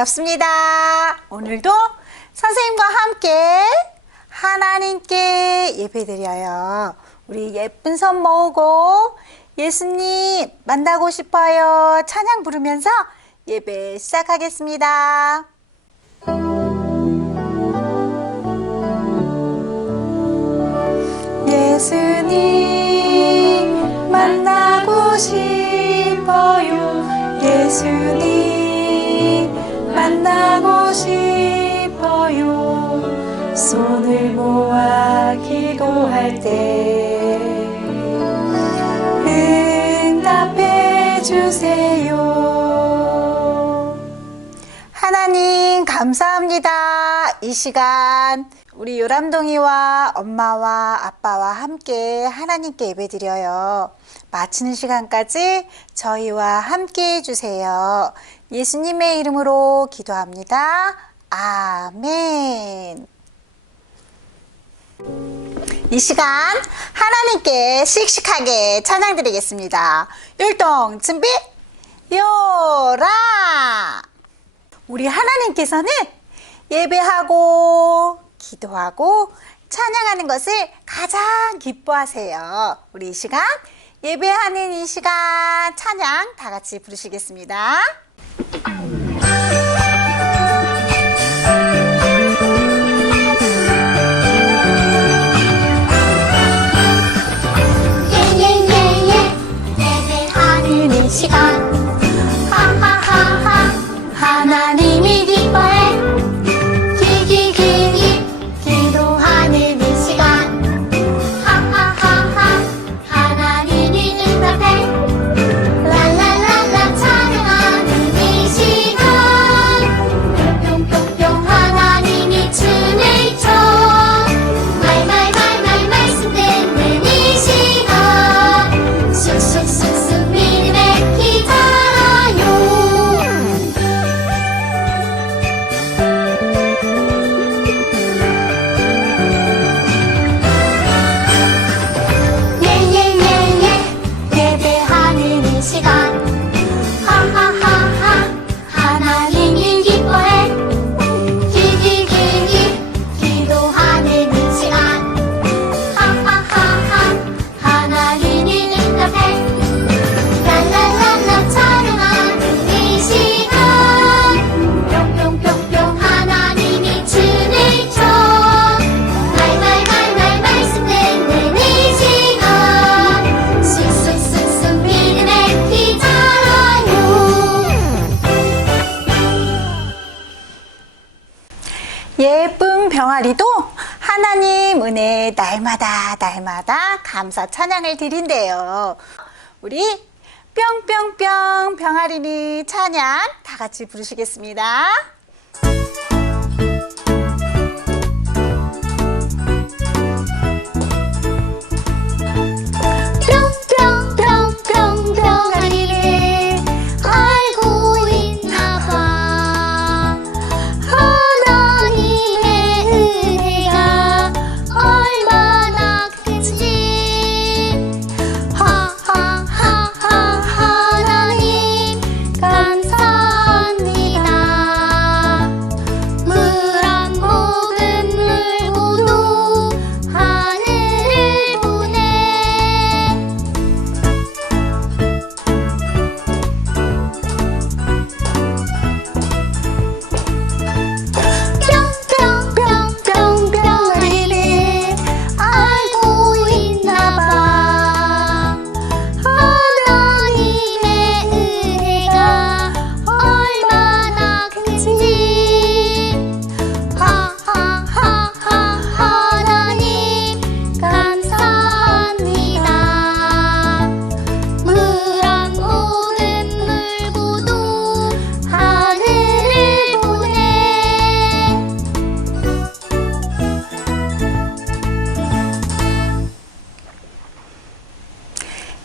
반갑습니다. 오늘도 선생님과 함께 하나님께 예배드려요. 우리 예쁜 손 모으고 예수님 만나고 싶어요. 찬양 부르면서 예배 시작하겠습니다. 예수님 만나고 싶어요. 예수님 만나고 싶어요. 손을 모아 기도할 때 응답해 주세요. 하나님 감사합니다. 이 시간 우리 요람동이와 엄마와 아빠와 함께 하나님께 예배드려요. 마치는 시간까지 저희와 함께 해주세요. 예수님의 이름으로 기도합니다. 아멘. 이 시간 하나님께 씩씩하게 찬양 드리겠습니다. 율동 준비 요라 우리 하나님께서는 예배하고 기도하고 찬양하는 것을 가장 기뻐하세요. 우리 이 시간 예배하는 이 시간 찬양 다 같이 부르시겠습니다. 예예예예 예배하는 이 시간 날마다 날마다 감사 찬양을 드린대요. 우리 뿅뿅뿅 병아리니 찬양 다 같이 부르시겠습니다.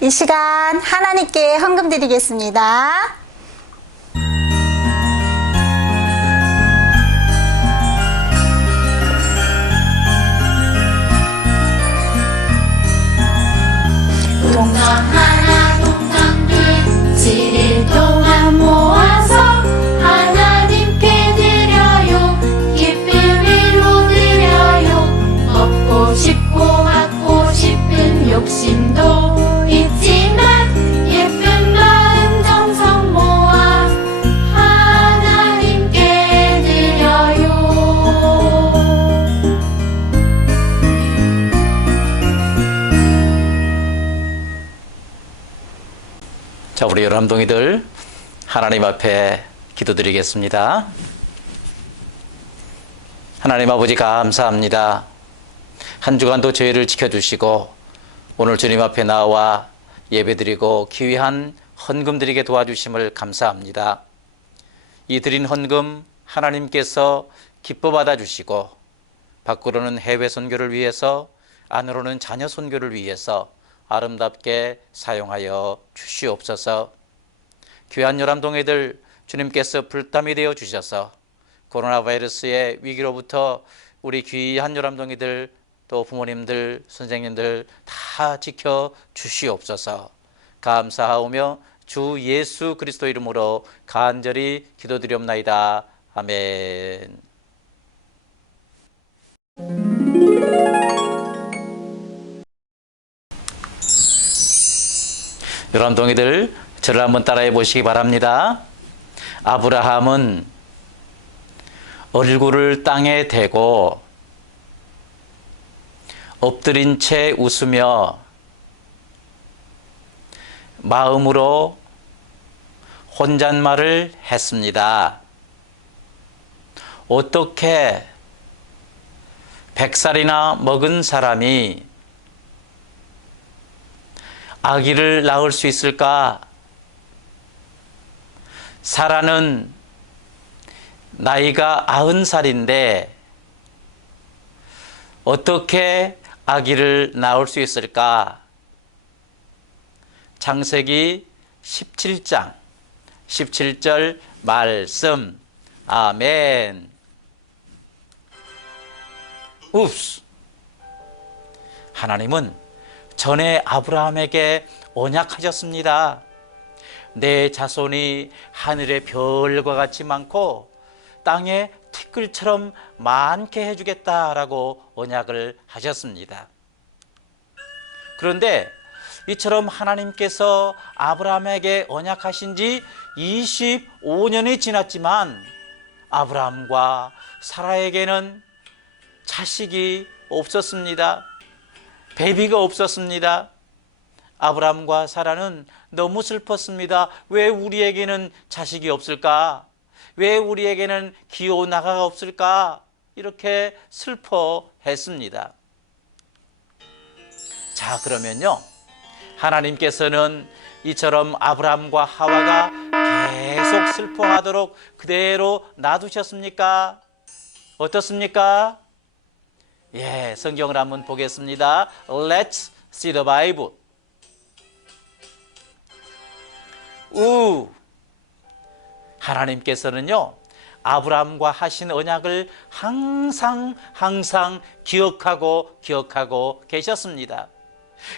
이 시간 하나님께 헌금 드리겠습니다. 동강 하 여러분동이들 하나님 앞에 기도드리겠습니다. 하나님 아버지 감사합니다. 한 주간도 저희를 지켜주시고 오늘 주님 앞에 나와 예배드리고 귀한 헌금 드리게 도와주심을 감사합니다. 이 드린 헌금 하나님께서 기뻐 받아 주시고 밖으로는 해외 선교를 위해서 안으로는 자녀 선교를 위해서 아름답게 사용하여 주시옵소서. 귀한 요람동이들 주님께서 불담이 되어 주셔서 코로나 바이러스의 위기로부터 우리 귀한 요람동이들 또 부모님들 선생님들 다 지켜 주시옵소서. 감사하오며 주 예수 그리스도 이름으로 간절히 기도드리옵나이다. 아멘. 여러분 동이들 저를 한번 따라해 보시기 바랍니다. 아브라함은 얼굴을 땅에 대고 엎드린 채 웃으며 마음으로 혼잣말을 했습니다. 어떻게 백살이나 먹은 사람이 아기를 낳을 수 있을까? 사라는 나이가 아흔 살인데 어떻게 아기를 낳을 수 있을까? 창세기 17장 17절 말씀 아멘. 웁스. 하나님은 전에 아브라함에게 언약하셨습니다. 내 자손이 하늘의 별과 같이 많고 땅의 티끌처럼 많게 해주겠다라고 언약을 하셨습니다. 그런데 이처럼 하나님께서 아브라함에게 언약하신 지 25년이 지났지만 아브라함과 사라에게는 자식이 없었습니다. 베비가 없었습니다. 아브라함과 사라는 너무 슬펐습니다. 왜 우리에게는 자식이 없을까? 왜 우리에게는 기호 나가가 없을까? 이렇게 슬퍼했습니다. 자, 그러면요. 하나님께서는 이처럼 아브라함과 하와가 계속 슬퍼하도록 그대로 놔두셨습니까? 어떻습니까? 예, 성경을 한번 보겠습니다. Let's see the Bible. 우 하나님께서는요 아브라함과 하신 언약을 항상 항상 기억하고 기억하고 계셨습니다.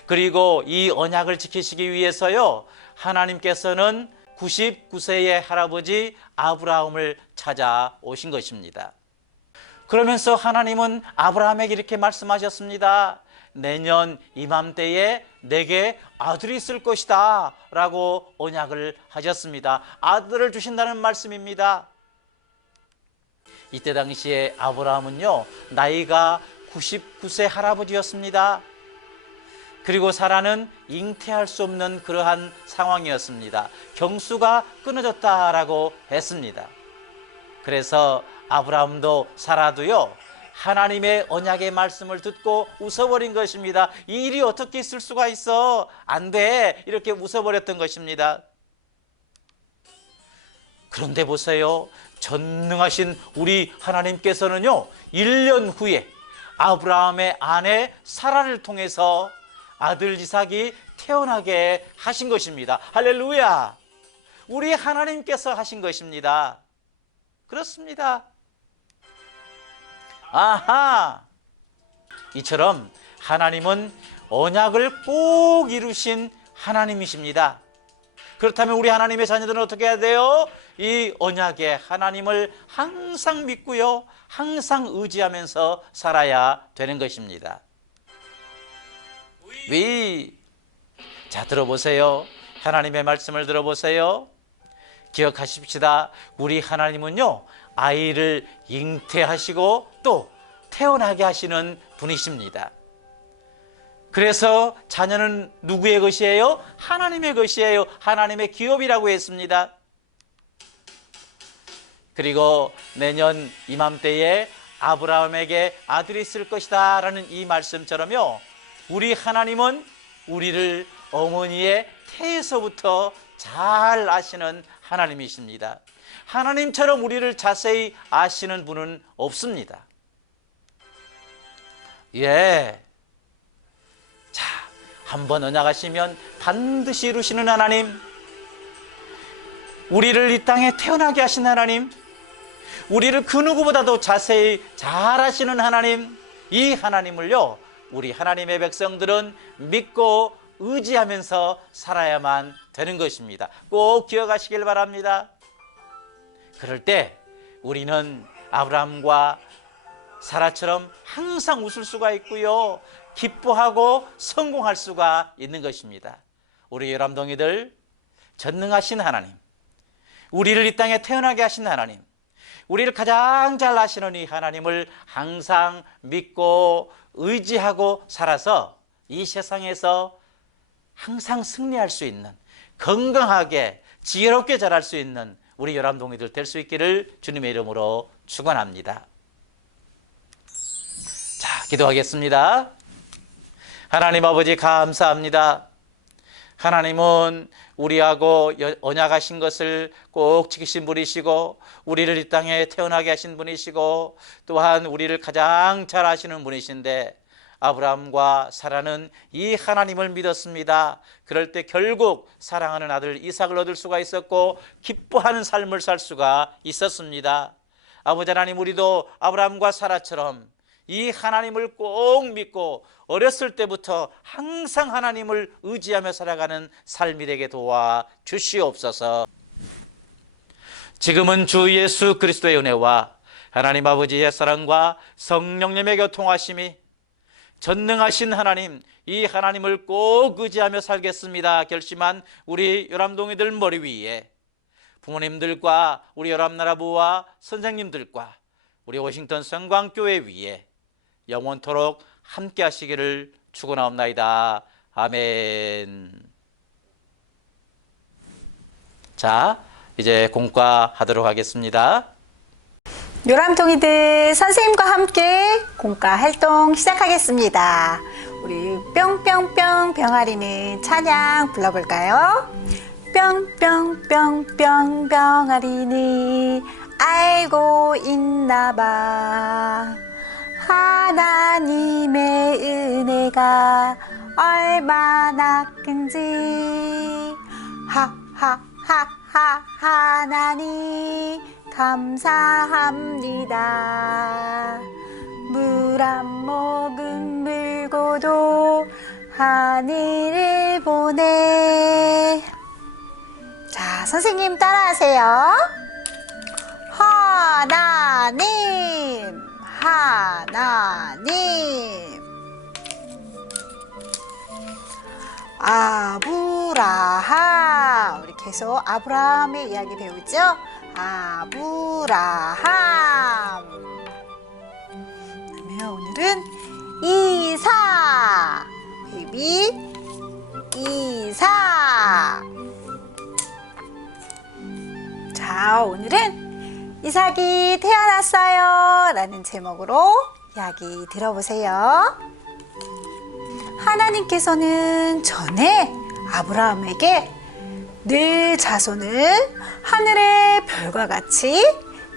그리고 이 언약을 지키시기 위해서요 하나님께서는 99세의 할아버지 아브라함을 찾아오신 것입니다. 그러면서 하나님은 아브라함에게 이렇게 말씀하셨습니다. 내년 이맘때에 내게 아들이 있을 것이다. 라고 언약을 하셨습니다. 아들을 주신다는 말씀입니다. 이때 당시에 아브라함은요, 나이가 99세 할아버지였습니다. 그리고 사라는 잉태할 수 없는 그러한 상황이었습니다. 경수가 끊어졌다라고 했습니다. 그래서 아브라함도 사라도요 하나님의 언약의 말씀을 듣고 웃어버린 것입니다. 이 일이 어떻게 있을 수가 있어? 안 돼. 이렇게 웃어버렸던 것입니다. 그런데 보세요. 전능하신 우리 하나님께서는요, 1년 후에 아브라함의 아내 사라를 통해서 아들 이삭이 태어나게 하신 것입니다. 할렐루야! 우리 하나님께서 하신 것입니다. 그렇습니다. 아하! 이처럼 하나님은 언약을 꼭 이루신 하나님이십니다. 그렇다면 우리 하나님의 자녀들은 어떻게 해야 돼요? 이 언약의 하나님을 항상 믿고요. 항상 의지하면서 살아야 되는 것입니다. 위. 자, 들어보세요. 하나님의 말씀을 들어보세요. 기억하십시다. 우리 하나님은요, 아이를 잉태하시고 또 태어나게 하시는 분이십니다. 그래서 자녀는 누구의 것이에요? 하나님의 것이에요. 하나님의 기업이라고 했습니다. 그리고 내년 이맘때에 아브라함에게 아들이 있을 것이다 라는 이 말씀처럼요. 우리 하나님은 우리를 어머니의 태에서부터 잘 아시는 하나님이십니다. 하나님처럼 우리를 자세히 아시는 분은 없습니다. 예. 자, 한번 언약하시면 반드시 이루시는 하나님. 우리를 이 땅에 태어나게 하신 하나님. 우리를 그 누구보다도 자세히 잘 아시는 하나님. 이 하나님을요, 우리 하나님의 백성들은 믿고 의지하면서 살아야만 되는 것입니다. 꼭 기억하시길 바랍니다. 그럴 때 우리는 아브라함과 사라처럼 항상 웃을 수가 있고요. 기뻐하고 성공할 수가 있는 것입니다. 우리 여람동이들 전능하신 하나님, 우리를 이 땅에 태어나게 하신 하나님, 우리를 가장 잘 아시는 이 하나님을 항상 믿고 의지하고 살아서 이 세상에서 항상 승리할 수 있는 건강하게 지혜롭게 자랄 수 있는 우리 여람동이들 될 수 있기를 주님의 이름으로 축원합니다. 자, 기도하겠습니다. 하나님 아버지 감사합니다. 하나님은 우리하고 여- 언약하신 것을 꼭 지키신 분이시고 우리를 이 땅에 태어나게 하신 분이시고 또한 우리를 가장 잘 아시는 분이신데 아브라함과 사라는 이 하나님을 믿었습니다. 그럴 때 결국 사랑하는 아들 이삭을 얻을 수가 있었고 기뻐하는 삶을 살 수가 있었습니다. 아버지 하나님 우리도 아브라함과 사라처럼 이 하나님을 꼭 믿고 어렸을 때부터 항상 하나님을 의지하며 살아가는 삶이 되게 도와 주시옵소서. 지금은 주 예수 그리스도의 은혜와 하나님 아버지의 사랑과 성령님의 교통하심이 전능하신 하나님, 이 하나님을 꼭 의지하며 살겠습니다. 결심한 우리 요람동이들 머리 위에 부모님들과 우리 요람나라부와 선생님들과 우리 워싱턴 성광교회 위에 영원토록 함께 하시기를 축원하옵나이다. 아멘. 자, 이제 공과하도록 하겠습니다. 요람통이들 선생님과 함께 공과 활동 시작하겠습니다. 우리 뿅뿅뿅 병아리는 찬양 불러볼까요? 뿅뿅뿅뿅 병아리는 알고 있나봐 하나님의 은혜가 얼마나 큰지 하하하하 하나님 감사합니다. 물 한 모금 물고도 하늘을 보내. 자 선생님 따라하세요. 하나님 하나님. 아브라함. 우리 계속 아브라함의 이야기 배우죠 아브라함. 그다음에 오늘은 이사. 베이비 이사. 자 오늘은 이삭이 태어났어요. 라는 제목으로 이야기 들어보세요. 하나님께서는 전에 아브라함에게 내 자손을 하늘의 별과 같이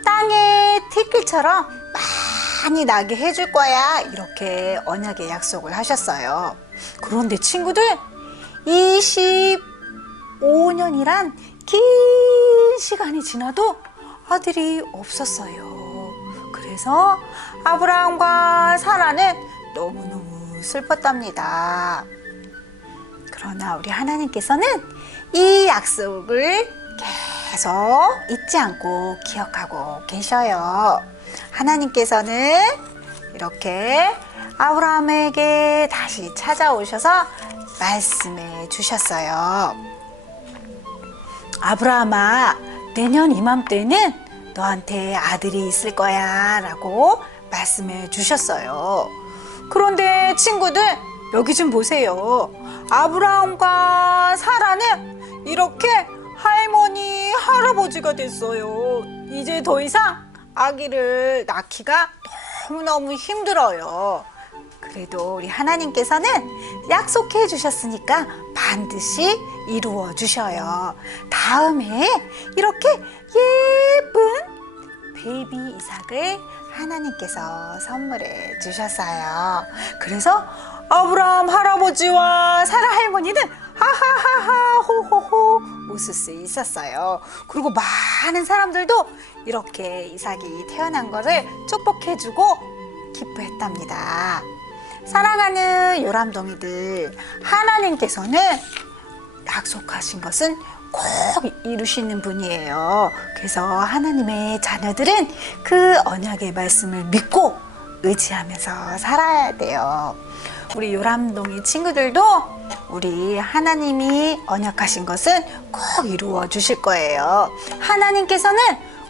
땅의 티끌처럼 많이 나게 해줄 거야. 이렇게 언약의 약속을 하셨어요. 그런데 친구들, 25년이란 긴 시간이 지나도 아들이 없었어요. 그래서 아브라함과 사라는 너무너무 슬펐답니다. 그러나 우리 하나님께서는 이 약속을 계속 잊지 않고 기억하고 계셔요. 하나님께서는 이렇게 아브라함에게 다시 찾아오셔서 말씀해 주셨어요. 아브라함아, 내년 이맘때는 너한테 아들이 있을 거야 라고 말씀해 주셨어요. 그런데 친구들, 여기 좀 보세요. 아브라함과 사라는 이렇게 할머니, 할아버지가 됐어요. 이제 더 이상 아기를 낳기가 너무너무 힘들어요. 그래도 우리 하나님께서는 약속해 주셨으니까 반드시 이루어 주셔요. 다음에 이렇게 예쁜 베이비 이삭을 하나님께서 선물해 주셨어요. 그래서 아브라함 할아버지와 사라 할머니는 하하하하 웃을 수 있었어요. 그리고 많은 사람들도 이렇게 이삭이 태어난 거를 축복해 주고 기뻐했답니다. 사랑하는 요람동이들, 하나님께서는 약속하신 것은 꼭 이루시는 분이에요. 그래서 하나님의 자녀들은 그 언약의 말씀을 믿고 의지하면서 살아야 돼요. 우리 요람동이 친구들도 우리 하나님이 언약하신 것은 꼭 이루어 주실 거예요. 하나님께서는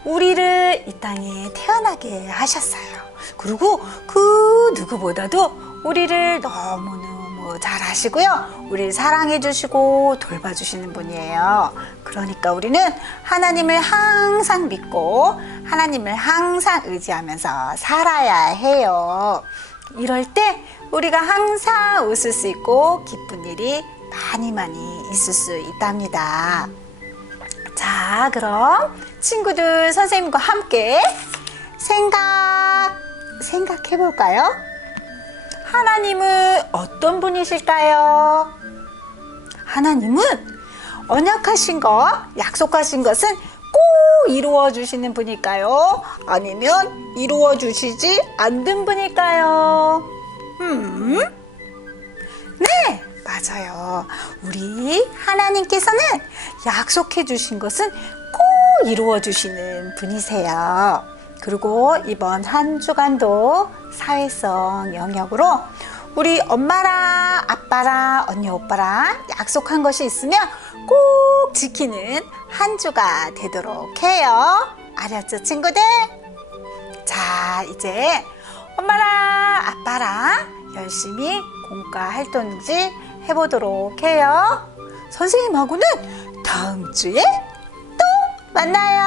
우리를 이 땅에 태어나게 하셨어요. 그리고 그 누구보다도 우리를 너무너무 잘 아시고요. 우리를 사랑해 주시고 돌봐 주시는 분이에요. 그러니까 우리는 하나님을 항상 믿고 하나님을 항상 의지하면서 살아야 해요. 이럴 때 우리가 항상 웃을 수 있고 기쁜 일이 많이 많이 있을 수 있답니다. 자, 그럼 친구들 선생님과 함께 생각, 생각해 볼까요? 하나님은 어떤 분이실까요? 하나님은 언약하신 것, 약속하신 것은 꼭 이루어 주시는 분일까요? 아니면 이루어 주시지 않는 분일까요? 음? 네, 맞아요. 우리 하나님께서는 약속해 주신 것은 꼭 이루어 주시는 분이세요. 그리고 이번 한 주간도 사회성 영역으로 우리 엄마랑 아빠랑 언니 오빠랑 약속한 것이 있으면 꼭 지키는 한 주가 되도록 해요. 알았죠, 친구들? 자, 이제 엄마랑 아빠랑 열심히 공과 활동지 해보도록 해요. 선생님하고는 다음 주에 또 만나요.